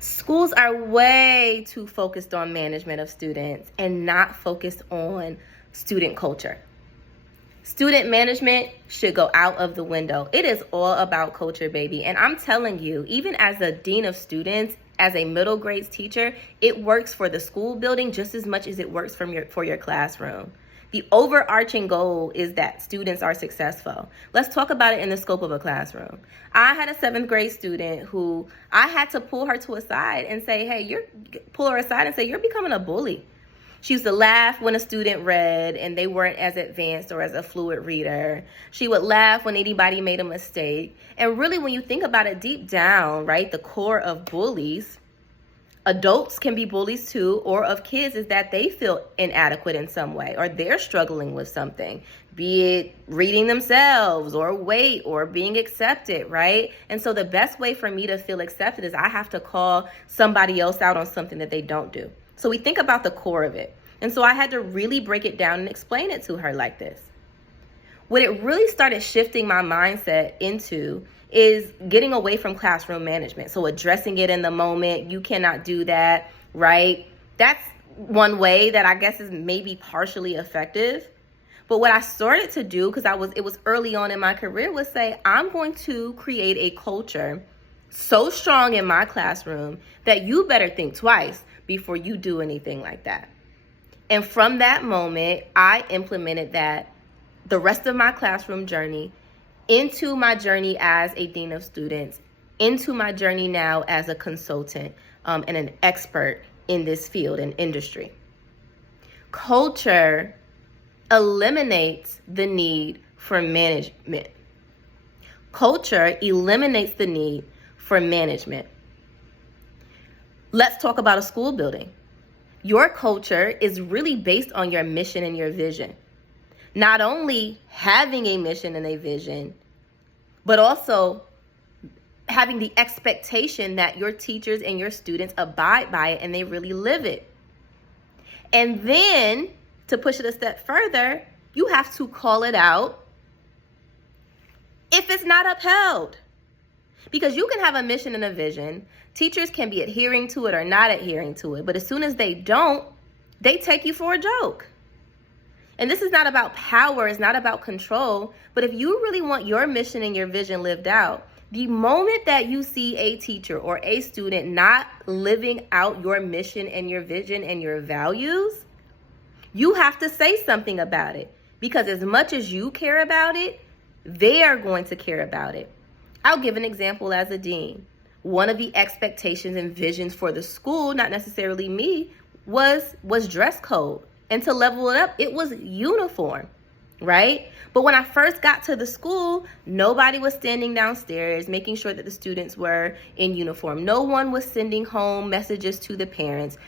Schools are way too focused on management of students and not focused on student culture. Student management should go out of the window. It is all about culture, baby. And I'm telling you, even as a dean of students, as a middle grades teacher, it works for the school building just as much as it works for your classroom. The overarching goal is that students are successful. Let's talk about it in the scope of a classroom. I had a 7th grade student who I had to pull her to a side and say, hey, pull her aside and say, you're becoming a bully. She used to laugh when a student read and they weren't as advanced or as a fluid reader. She would laugh when anybody made a mistake. And really, when you think about it deep down, right, the core of bullies, adults can be bullies too, or of kids, is that they feel inadequate in some way or they're struggling with something, be it reading themselves or weight or being accepted, right? And so the best way for me to feel accepted is I have to call somebody else out on something that they don't do. So we think about the core of it. And so I had to really break it down and explain it to her like this. What it really started shifting my mindset into is getting away from classroom management. So addressing it in the moment, you cannot do that, right? That's one way that I guess is maybe partially effective. But what I started to do, because it was early on in my career, was say, I'm going to create a culture so strong in my classroom that you better think twice before you do anything like that. And from that moment, I implemented that the rest of my classroom journey, into my journey as a dean of students, into my journey now as a consultant and an expert in this field and industry. Culture eliminates the need for management. Culture eliminates the need for management. Let's talk about a school building. Your culture is really based on your mission and your vision. Not only having a mission and a vision, but also having the expectation that your teachers and your students abide by it and they really live it. And then to push it a step further, you have to call it out if it's not upheld. Because you can have a mission and a vision. Teachers can be adhering to it or not adhering to it. But as soon as they don't, they take you for a joke. And this is not about power. It's not about control. But if you really want your mission and your vision lived out, the moment that you see a teacher or a student not living out your mission and your vision and your values, you have to say something about it. Because as much as you care about it, they are going to care about it. I'll give an example as a dean. One of the expectations and visions for the school, not necessarily me, was dress code. And to level it up, it was uniform, right? But when I first got to the school, nobody was standing downstairs making sure that the students were in uniform. No one was sending home messages to the parents.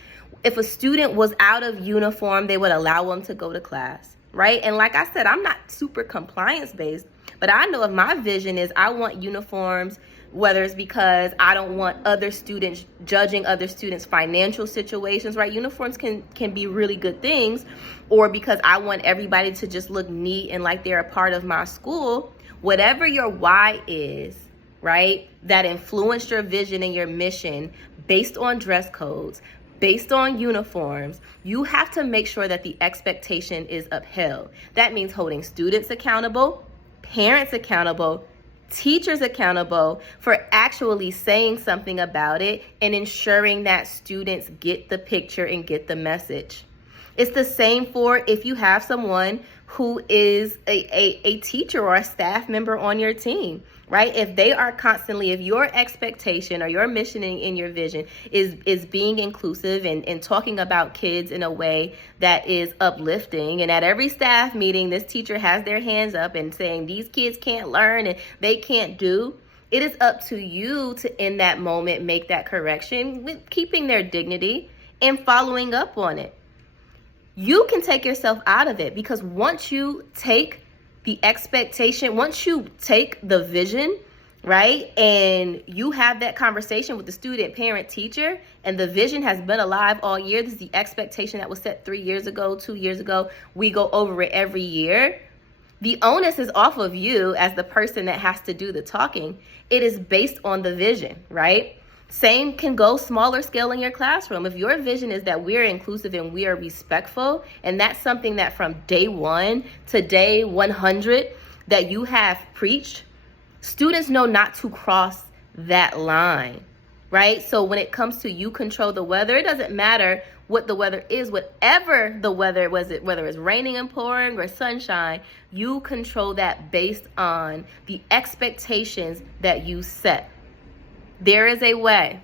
If a student was out of uniform, they would allow them to go to class, right? And like I said, I'm not super compliance based, but I know if my vision is I want uniforms, whether it's because I don't want other students judging other students' financial situations, right? Uniforms can be really good things, or because I want everybody to just look neat and like they're a part of my school. Whatever your why is, right, that influenced your vision and your mission based on dress codes, based on uniforms, you have to make sure that the expectation is upheld. That means holding students accountable, parents accountable, teachers accountable for actually saying something about it and ensuring that students get the picture and get the message. It's the same for if you have someone who is a teacher or a staff member on your team, right? If they are constantly, if your expectation or your mission in your vision is being inclusive and talking about kids in a way that is uplifting, and at every staff meeting, this teacher has their hands up and saying these kids can't learn and they can't do, it is up to you to, in that moment, make that correction with keeping their dignity and following up on it. You can take yourself out of it, because once you take the expectation, once you take the vision, right, and you have that conversation with the student, parent, teacher, and the vision has been alive all year, this is the expectation that was set 3 years ago, 2 years ago, we go over it every year. The onus is off of you as the person that has to do the talking. It is based on the vision, right? Same can go smaller scale in your classroom. If your vision is that we're inclusive and we are respectful, and that's something that from day 1 to day 100 that you have preached, students know not to cross that line, right? So when it comes to you control the weather, it doesn't matter what the weather is, whatever the weather was, whether it's raining and pouring or sunshine, you control that based on the expectations that you set. There is a way.